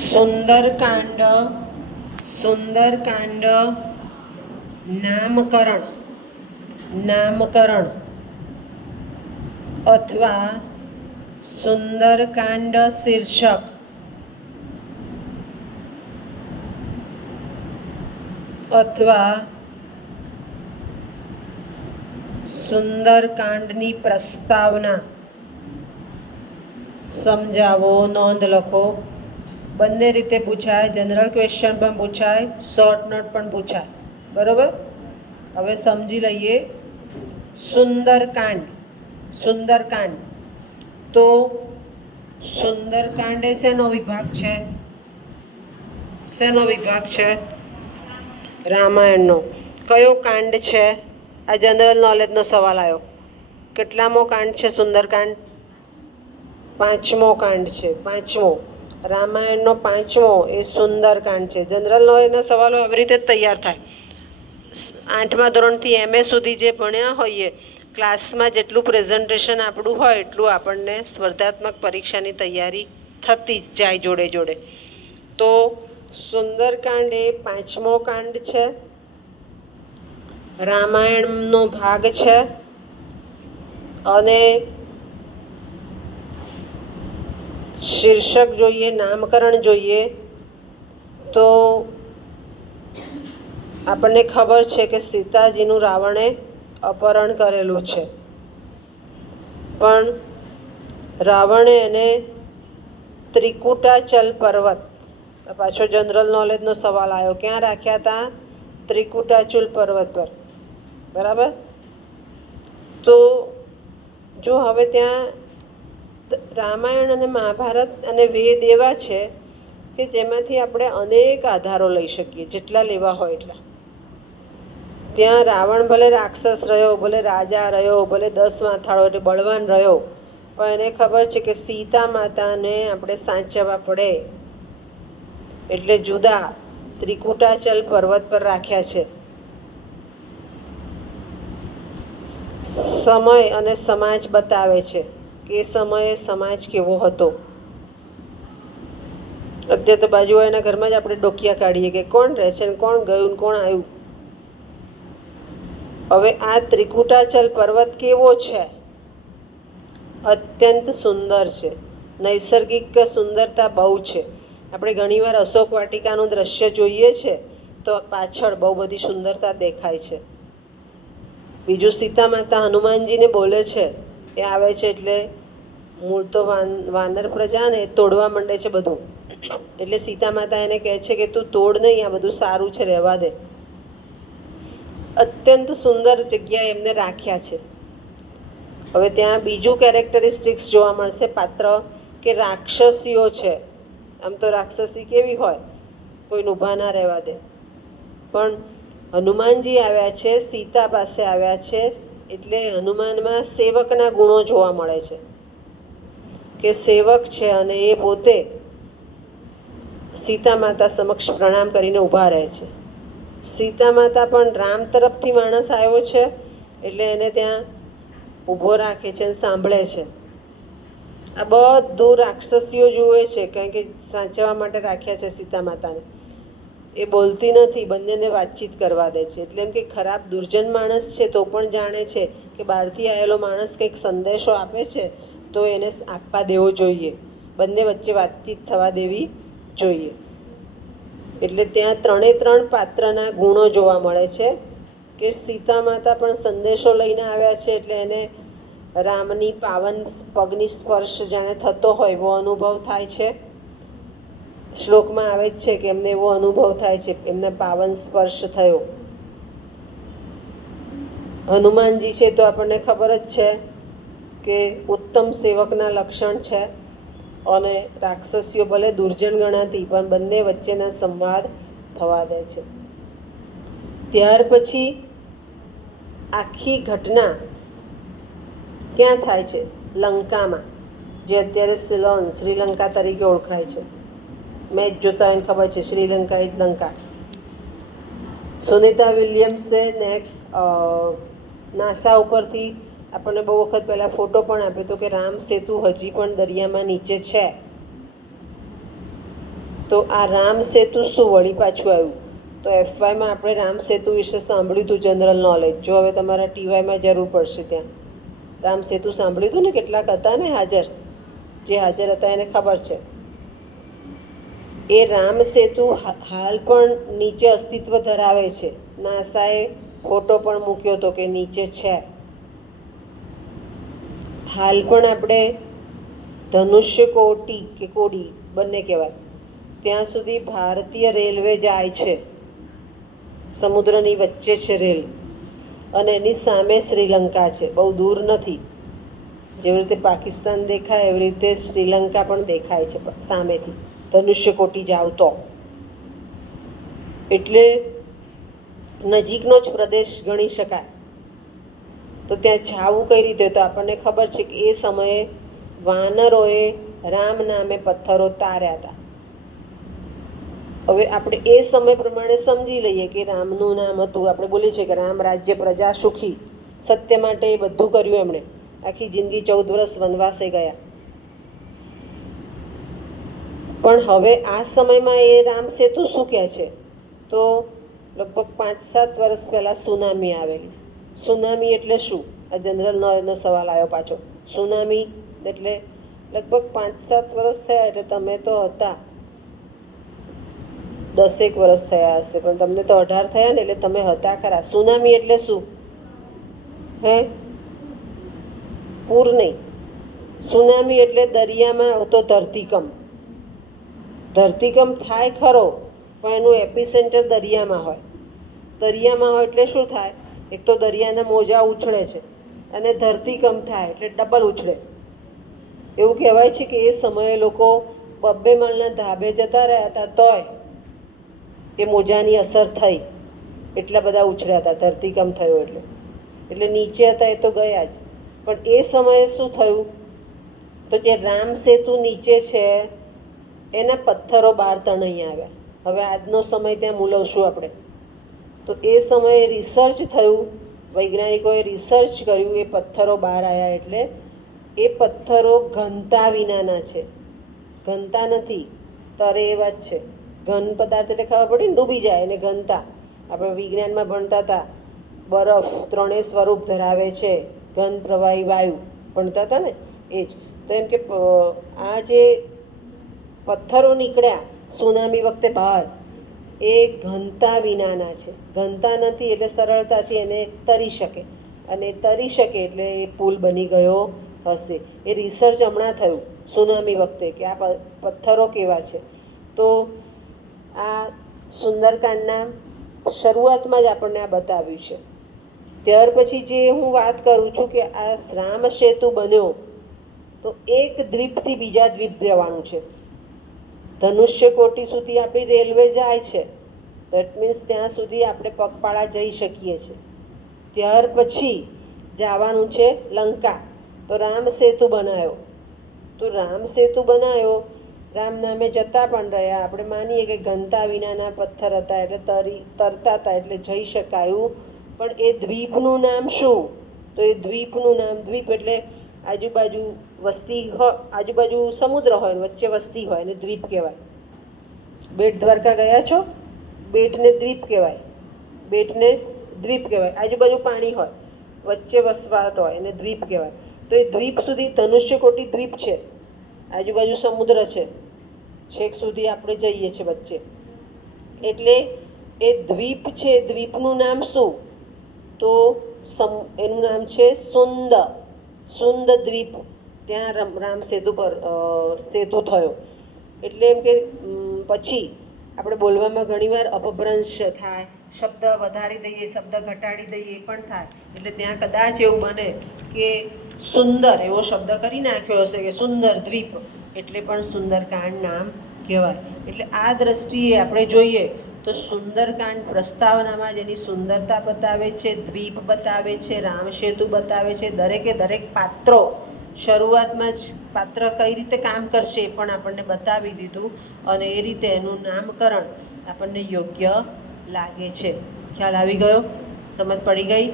સુંદરકાંડ સુંદરકાંડ નામકરણ અથવા સુંદરકાંડ શીર્ષક અથવા સુંદરકાંડની પ્રસ્તાવના સમજાવો. નોંધ લખો. બંને રીતે પૂછાય. જનરલ ક્વેશ્ચન પણ પૂછાય, શોર્ટ નોટ પણ પૂછાય. બરાબર. હવે સમજી લઈએ. સુંદરકાંડ તો સુંદરકાંડ એ શેનો વિભાગ છે? રામાયણનો. કયો કાંડ છે? આ જનરલ નોલેજનો સવાલ આવ્યો. કેટલામો કાંડ છે સુંદરકાંડ? 5મો કાંડ છે. 5મો. રામાયણનો 5મો એ સુંદરકાંડ છે. જનરલ નોલેજના સવાલો આવી રીતે જ તૈયાર થાય. 8મા ધોરણથી MA સુધી જે ભણ્યા હોઈએ, ક્લાસમાં જેટલું પ્રેઝન્ટેશન આપણું હોય એટલું આપણને સ્પર્ધાત્મક પરીક્ષાની તૈયારી થતી જ જાય જોડે જોડે. તો સુંદરકાંડ એ 5મો કાંડ છે, રામાયણનો ભાગ છે અને શીર્ષક જોઈએ, નામકરણ જોઈએ તો આપણને ખબર છે કે સીતાજીનું રાવણે અપહરણ કરેલું છે, પણ રાવણે એને ત્રિકુટાચલ પર્વત, પાછો જનરલ નોલેજનો સવાલ આવ્યો, ક્યાં રાખ્યા હતા? ત્રિકુટાચલ પર્વત પર. બરાબર. તો જો હવે ત્યાં રામાયણ અને મહાભારત અને વેદ એવા છે કે જેમાંથી આપણે અનેક આધારો લઈ શકીએ, જેટલા લેવા હોય એટલા. ત્યાં રાવણ ભલે રાક્ષસ રહ્યો, ભલે રાજા રહ્યો, ભલે 10 માથાળો એટલે બળવાન રહ્યો, પણ એને ખબર છે કે સીતા માતાને આપણે સાચવવા પડે એટલે જુદા ત્રિકુટાચલ પર્વત પર રાખ્યા છે. સમય અને સમાજ બતાવે છે કે એ સમયે સમાજ કેવો હતો. અત્યારે તો બાજુવાળાના ઘરમાં જ આપણે ડોકિયા કાઢીએ કે કોણ રહે છે ને કોણ ગયું કોણ આવ્યું. હવે આ ત્રિકુટાચલ પર્વત કેવો છે? અત્યંત સુંદર છે. નૈસર્ગિક સુંદરતા બહુ છે. આપણે ઘણીવાર અશોક વાટિકાનું દ્રશ્ય જોઈએ છે તો પાછળ બહુ બધી સુંદરતા દેખાય છે. બીજું, સીતા માતા હનુમાનજીને બોલે છે, એ આવે છે એટલે મૂળ તો વાનર પ્રજા ને તોડવા માંડે છે બધું, એટલે સીતા માતા એને કહે છે કે તું તોડ નહીં, આ બધું સારું છે, રહેવા દે. અત્યંત સુંદર જગ્યાએ એમને રાખ્યા છે. હવે ત્યાં બીજું કેરેક્ટરિસ્ટિક્સ જોવા મળશે પાત્ર કે રાક્ષસીઓ છે. આમ તો રાક્ષસી કેવી હોય? કોઈને ઊભા ના રહેવા દે. પણ હનુમાનજી આવ્યા છે, સીતા પાસે આવ્યા છે, એટલે હનુમાનમાં સેવકના ગુણો જોવા મળે છે કે સેવક છે અને એ પોતે સીતા માતા સમક્ષ પ્રણામ કરીને ઊભા રહે છે. સીતા માતા પણ રામ તરફથી માણસ આવ્યો છે એટલે એને ત્યાં ઊભો રાખે છે અને સાંભળે છે. આ બધું રાક્ષસીઓ જુએ છે, કારણ કે સાચવવા માટે રાખ્યા છે સીતા માતાને. એ બોલતી નથી, બંનેને વાતચીત કરવા દે છે. એટલે એમ કે ખરાબ દુર્જન માણસ છે તો પણ જાણે છે કે બહારથી આવેલો માણસ કંઈક સંદેશો આપે છે તો એને આપવા દેવો જોઈએ, બંને વચ્ચે વાતચીત થવા દેવી જોઈએ. એટલે ત્યાં 3 પાત્રના ગુણો જોવા મળે છે કે સીતા માતા પણ સંદેશો લઈને આવ્યા છે એટલે એને રામની પાવન પગની સ્પર્શ જાણે થતો હોય એવો અનુભવ થાય છે. શ્લોકમાં આવે જ છે કે એમને એવો અનુભવ થાય છે, એમને પાવન સ્પર્શ થયો. હનુમાનજી છે તો આપણને ખબર જ છે કે ઉત્તમ સેવકના લક્ષણ છે અને રાક્ષસીઓ ભલે દુર્જન ગણાતી પણ બંને વચ્ચેના સંવાદ થવા દે છે. ત્યાર પછી આખી ઘટના ક્યાં થાય છે? લંકામાં, જે અત્યારે સિલોન શ્રીલંકા તરીકે ઓળખાય છે. મેચ જોતા એને ખબર છે શ્રીલંકા ઇઝ લંકા. સુનિતા વિલિયમ્સે ને નાસા ઉપરથી આપણને બહુ વખત પહેલાં ફોટો પણ આપ્યો હતો કે રામ સેતુ હજી પણ દરિયામાં નીચે છે. તો આ રામ સેતુ શું વળી પાછું આવ્યું? તો FYમાં આપણે રામ સેતુ વિશે સાંભળ્યું હતું, જનરલ નોલેજ. જો હવે તમારા TYમાં જરૂર પડશે ત્યાં. રામ સેતુ સાંભળ્યું હતું ને? કેટલાક હતા ને હાજર? જે હાજર હતા એને ખબર છે. એ રામ સેતુ હાલ પણ નીચે અસ્તિત્વ ધરાવે છે. નાસાએ ફોટો પણ મૂક્યો હતો કે નીચે છે. હાલ પણ આપણે ધનુષ્ય કોટી કે કોડી બંને કહેવાય ત્યાં સુધી ભારતીય રેલવે જાય છે. સમુદ્રની વચ્ચે છે રેલ, અને એની સામે શ્રીલંકા છે. બહુ દૂર નથી. જેવી રીતે પાકિસ્તાન દેખાય એવી રીતે શ્રીલંકા પણ દેખાય છે સામેથી, ધનુષ્ય કોટી જાવ તો. એટલે નજીકનો જ પ્રદેશ ગણી શકાય. તો ત્યાં જાવું કઈ રીતે? તો આપણને ખબર છે કે એ સમયે વાનરોએ રામ નામે પથ્થરો તાર્યા હતા. હવે આપણે એ સમય પ્રમાણે સમજી લઈએ કે રામનું નામ હતું, આપણે બોલીએ છીએ કે રામ રાજ્ય પ્રજા સુખી. સત્ય માટે એ બધું કર્યું એમણે. આખી જિંદગી 14 વર્ષ વનવાસે ગયા. પણ હવે આ સમયમાં એ રામ સેતુ શું કહે છે? તો લગભગ 5-7 વર્ષ પહેલાં સુનામી આવેલી. સુનામી એટલે શું? આ જનરલ નોલેજનો સવાલ આવ્યો પાછો. સુનામી એટલે લગભગ 5-7 વર્ષ થયા, એટલે તમે તો હતા 10 વર્ષ થયા હશે, પણ તમને તો 18 થયા ને, એટલે તમે હતા ખરા. સુનામી એટલે શું? હે? પૂર નહીં. સુનામી એટલે દરિયામાં આવતો ધરતીકંપ. ધરતીકંપ થાય ખરો, પણ એનું એપિસેન્ટર દરિયામાં હોય. દરિયામાં હોય એટલે શું થાય? એક તો દરિયાના મોજા ઉછળે છે, અને ધરતીકંપ થાય એટલે ડબલ ઉછળે. એવું કહેવાય છે કે એ સમયે લોકો 2 માળના ધાબે જતા રહ્યા હતા, તોય એ મોજાની અસર થઈ. એટલા બધા ઉછળ્યા હતા, ધરતીકંપ થયો એટલે નીચે હતા એ તો ગયા જ. પણ એ સમયે શું થયું? તો જે રામ સેતુ નીચે છે એના પથ્થરો બહાર તણાઈ આવ્યા. હવે આજનો સમય ત્યાં મૂલવશું આપણે. તો એ સમયે રિસર્ચ થયું, વૈજ્ઞાનિકોએ રિસર્ચ કર્યું, એ પથ્થરો બહાર આવ્યા. એટલે એ પથ્થરો ઘનતા વિનાના છે. ઘનતા નથી, તરે એવા જ છે. ઘન પદાર્થ એટલે ખબર પડી ને, ડૂબી જાય. અને ઘનતા આપણે વિજ્ઞાનમાં ભણતા હતા, બરફ 3 સ્વરૂપ ધરાવે છે, ઘન, પ્રવાહી, વાયુ ભણતા હતા ને, એ જ. તો એમ કે આ જે પથ્થરો નીકળ્યા સુનામી વખતે બહાર, એ ઘનતા વિનાના છે. ઘનતા નથી એટલે સરળતાથી એને તરી શકે, અને તરી શકે એટલે એ પુલ બની ગયો હશે. એ રિસર્ચ હમણાં થયું સુનામી વખતે કે આ પથ્થરો કેવા છે. તો આ સુંદરકાંડના શરૂઆતમાં જ આપણને આ બતાવ્યું છે. ત્યાર પછી જે હું વાત કરું છું કે આ રામ સેતુ બન્યો, તો એક દ્વીપથી બીજા દ્વીપ જવાનું છે. ધનુષ્ય કોટી સુધી આપણી રેલવે જાય છે. દેટ મીન્સ ત્યાં સુધી આપણે પગપાળા જઈ શકીએ છીએ. ત્યાર પછી જવાનું છે લંકા. તો રામ સેતુ બનાવ્યો. તો રામ સેતુ બનાવ્યો, રામ નામે જતા પણ રહ્યા. આપણે માનીએ કે ઘનતા વિનાના પથ્થર હતા એટલે તરતા હતા એટલે જઈ શકાયું. પણ એ દ્વીપનું નામ શું? તો એ દ્વીપનું નામ, દ્વીપ એટલે આજુબાજુ વસ્તી હોય, આજુબાજુ સમુદ્ર હોય, વચ્ચે વસ્તી હોય, અને દ્વીપ કહેવાય. બેટ દ્વારકા ગયા છો? બેટને દ્વીપ કહેવાય. બેટને દ્વીપ કહેવાય. આજુબાજુ પાણી હોય, વચ્ચે વસવાટ હોય, અને દ્વીપ કહેવાય. તો એ દ્વીપ સુધી ધનુષ્ય કોટી દ્વીપ છે, આજુબાજુ સમુદ્ર છે, છેક સુધી આપણે જઈએ છીએ વચ્ચે. એટલે એ દ્વીપ છે. દ્વીપનું નામ શું? તો એનું નામ છે સુંદ. સુંદ દ્વીપ. ત્યાં રામ સેતુ પર સેતુ થયો. એટલે એમ કે પછી આપણે બોલવામાં ઘણીવાર અપભ્રંશ થાય, શબ્દ વધારી દઈએ, શબ્દ ઘટાડી દઈએ, એ પણ થાય. એટલે ત્યાં કદાચ એવું બને કે સુંદર એવો શબ્દ કરી નાખ્યો હશે કે સુંદર દ્વીપ, એટલે પણ સુંદરકાંડ નામ કહેવાય. એટલે આ દ્રષ્ટિએ આપણે જોઈએ તો સુંદરકાંડ પ્રસ્તાવનામાં જેની સુંદરતા બતાવે છે, દ્વીપ બતાવે છે, રામ સેતુ બતાવે છે. દરેકે દરેક પાત્રો શરૂઆતમાં જ પાત્ર કઈ રીતે કામ કરશે એ પણ આપણને બતાવી દીધું, અને એ રીતે એનું નામકરણ આપણને યોગ્ય લાગે છે. ખ્યાલ આવી ગયો? સમજ પડી ગઈ?